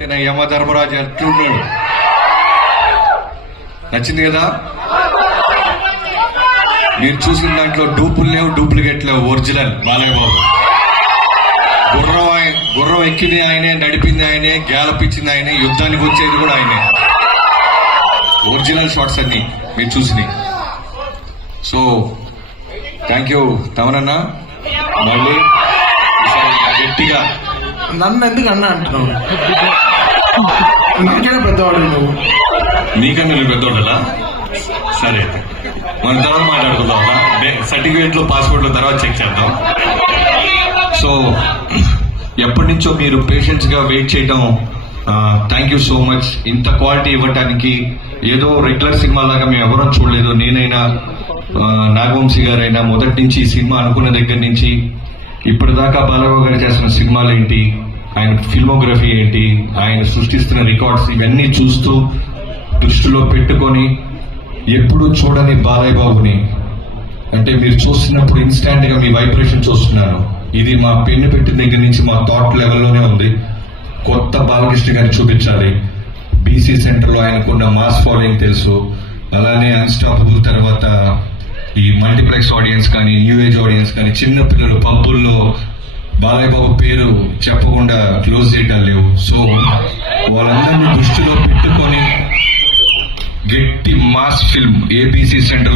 యమధర్మరాజు ఎట్లుండు నచ్చింది కదా. మీరు చూసిన దాంట్లో డూపులు లేవు, డూప్లికేట్ లేవు, ఒరిజినల్ బాలయ్య బాబు. గుర్రం ఎక్కింది ఆయనే, నడిపింది ఆయనే, గ్యాలపించింది ఆయనే, యుద్ధానికి వచ్చేది కూడా ఆయనే. ఒరిజినల్ షాట్స్ అన్ని మీరు చూసినాయి. సో థ్యాంక్ యూ తమనన్న. మళ్ళీ గట్టిగా నన్ను ఎందుకు అన్నా అంటున్నావు? నీకైనా పెద్దవాడు నువ్వు. నీకన్నా నేను పెద్దవాడలా? సరే మన తర్వాత మాట్లాడుకుందాం. సర్టిఫికేట్ లో పాస్పోర్ట్ లో తర్వాత చెక్ చేద్దాం. సో ఎప్పటి నుంచో మీరు పేషెంట్స్ గా వెయిట్ చేయడం, థ్యాంక్ యూ సో మచ్. ఇంత క్వాలిటీ ఇవ్వటానికి ఏదో రెగ్యులర్ సినిమా లాగా మేము ఎవరూ చూడలేదు. నేనైనా నాగవంశీ గారైనా మొదటి నుంచి ఈ సినిమా అనుకున్న దగ్గర నుంచి ఇప్పటిదాకా బాలయ్య గారు చేస్తున్న సినిమాలు ఏంటి, ఆయన ఫిల్మోగ్రఫీ ఏంటి, ఆయన సృష్టిస్తున్న రికార్డ్స్ ఇవన్నీ చూస్తూ దృష్టిలో పెట్టుకొని ఎప్పుడు చూడని బాలయ్య బాబుని అంటే మీరు చూస్తున్నప్పుడు ఇన్స్టాంట్ గా మీ వైబ్రేషన్ చూస్తున్నాను. ఇది మా పెన్ను పెట్టిన దగ్గర నుంచి మా థాట్ లెవెల్లోనే ఉంది. కొత్త బాలకృష్ణ గారిని చూపించాలి. బీసీ సెంటర్ లో ఆయనకున్న మాస్ ఫాలోయింగ్ తెలుసు. అలానే అన్స్టాపబుల్ తర్వాత ఈ మల్టీప్లెక్స్ ఆడియన్స్ కానీ, న్యూ ఏజ్ ఆడియన్స్ కానీ, చిన్న పిల్లలు పబ్బుల్లో బాలయ్య బాబు పేరు చెప్పకుండా క్లోజ్ చేయడం లేవు. సో వాళ్ళందరినీ దృష్టిలో పెట్టుకొని గట్టి మాస్ ఫిల్మ్ ఏబీసీ సెంటర్